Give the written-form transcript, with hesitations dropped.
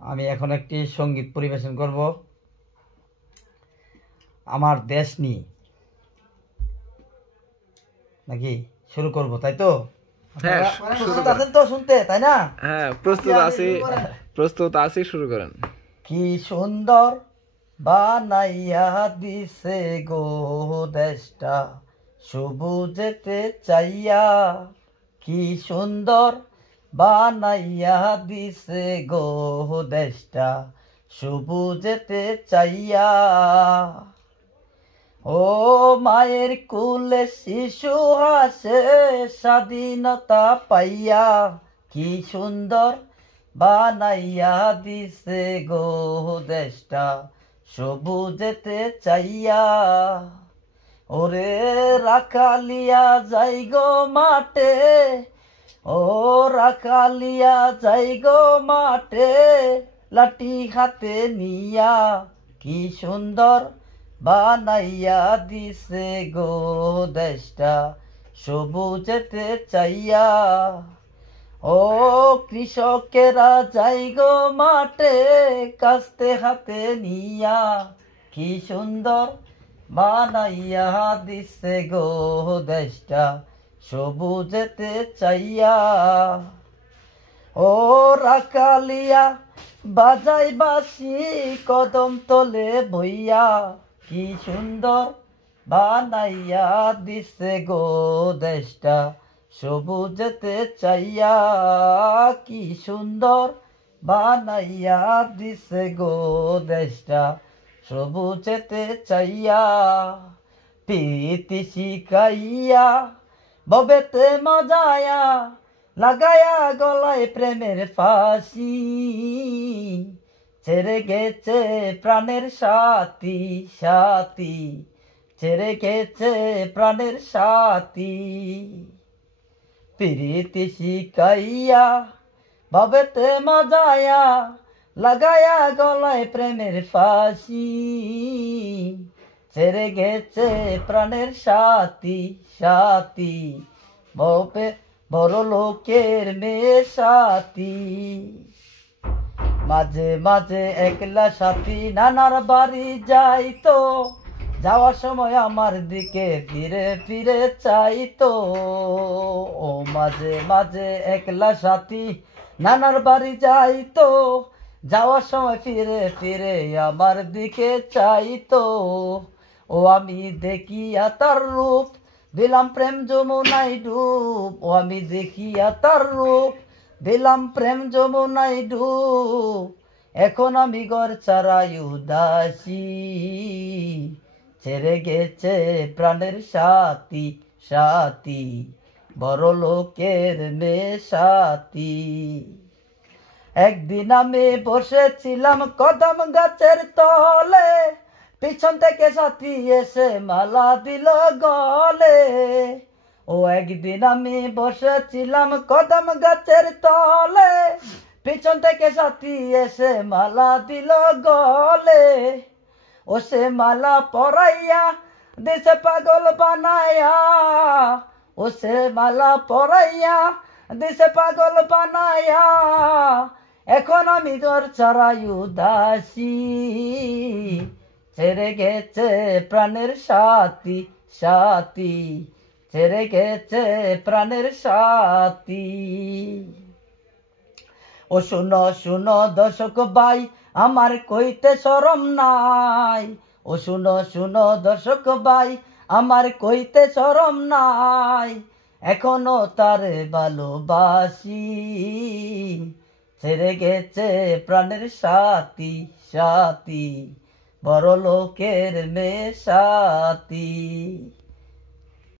আমি এখন একটি সঙ্গীত পরিবেশন করব আমার দেশ নিয়ে। নাকি শুরু করব, তাই তো? প্রস্তুত আছেন তো শুনতে, তাই না? হ্যাঁ, প্রস্তুত আছি, শুরু করেন। কি সুন্দর বানাইয়া দিছে গো দেশটা সবুজেতে চাইয়া, কি সুন্দর বানাইয়া দিছে গো দেশটা সবুজেতে চাইয়া। ও মায়ের কুলে শিশু হাসে স্বাধীনতা পাইয়া, কি সুন্দর বানাইয়া দিছে গো দেশটা সবুজেতে চাইয়া। ওরে রাখালিয়া যাই গো মাঠে, ও রাখালিয়া যাই গো মাঠে, লাঠি হাতে নিয়া, কি সুন্দর বানাইয়া দিছে গো দেশটা সবুজেতে চাইয়া। ও কৃষকেরা যাই গো মাঠে কাস্তে হাতে নিয়া, কি সুন্দর বানাইয়া দিছে গো দেশটা সবুজেতে চাইয়া। ও রাখালিয়া বাজাই বাঁশি কদম তলে বইয়া, কি সুন্দর বানাইয়া দিছে গো দেশটা সবুজেতে চাইয়া, কি সুন্দর বানাইয়া দিছে গো দেশটা সবুজেতে চাইয়া। প্রীতি শিখাইয়া ববেতে মজায়া, লাগায়া গলায় প্রেমের ফাঁসি, ছেড়ে গেছে প্রাণের সাথী সাথী, ছেড়ে গেছে প্রাণের সাথী। প্রীতি শিখাইয়া ভবেতে মজায়া, লাগায়া গলায় প্রেমের ফাঁসি, ছেড়ে গেছে প্রাণের সাথী সাথী, বড় লোকের মেয়ে সাথী। মাঝে মাঝে একলা সাথী নানার বাড়ি যাইতো, যাওয়ার সময় আমার দিকে ফিরে ফিরে চাইতো। ও মাঝে মাঝে একলা সাথী নানার বাড়ি যাইতো, যাওয়ার সময় ফিরে ফিরে আমার দিকে চাইতো। ও আমি দেখিয়া তার রূপ দিলাম প্রেম যমুনাই ডুব, ও আমি দেখিয়া তার রূপ দিলাম প্রেম যমুনাই ডুব। এখন আমি ঘর ছাড়াই উদাসী, ছেড়ে গেছে প্রাণের সাথী সাথী, বড় লোকের মেয়ে সাথী। একদিন আমি বসেছিলাম কদম গাছের তলে, পিছন থেকে সাথী এসে মালা দিল গলে। ও একদিন আমি বসেছিলাম কদম গাছের তলে, পিছন থেকে সাথী এসে মালা দিল গলে। ও সে মালা পরাইয়া দিছে পাগল বানায়া, ও সে মালা পরাইয়া দিছে পাগল বানায়া। এখন আমি তোর ছাড়াই উদাসী, ছেড়ে গেছে প্রাণের সাথী সাথী, ছেড়ে গেছে প্রাণের সাথী। ও শুনো শুনো দর্শক ভাই আমার কইতে শরম নাই, ও শুনো শুনো দর্শক ভাই আমার কইতে শরম নাই। এখনো তারে ভালোবাসি, ছেড়ে গেছে প্রাণের সাথী সাথী, বড় লোকের মেয়ে সাথী।